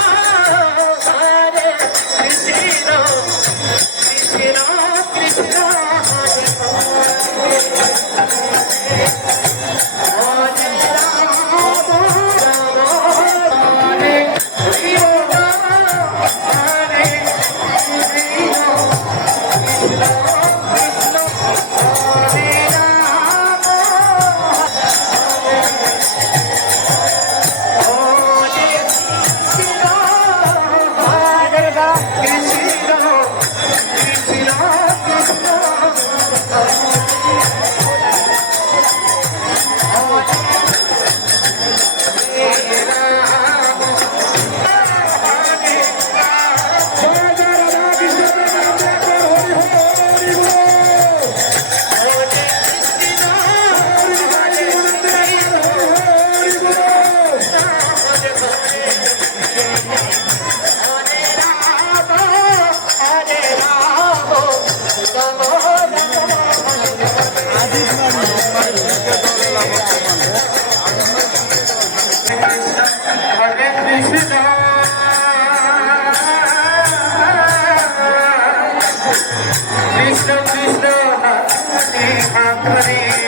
Thank you. Krishna Krishna Krishna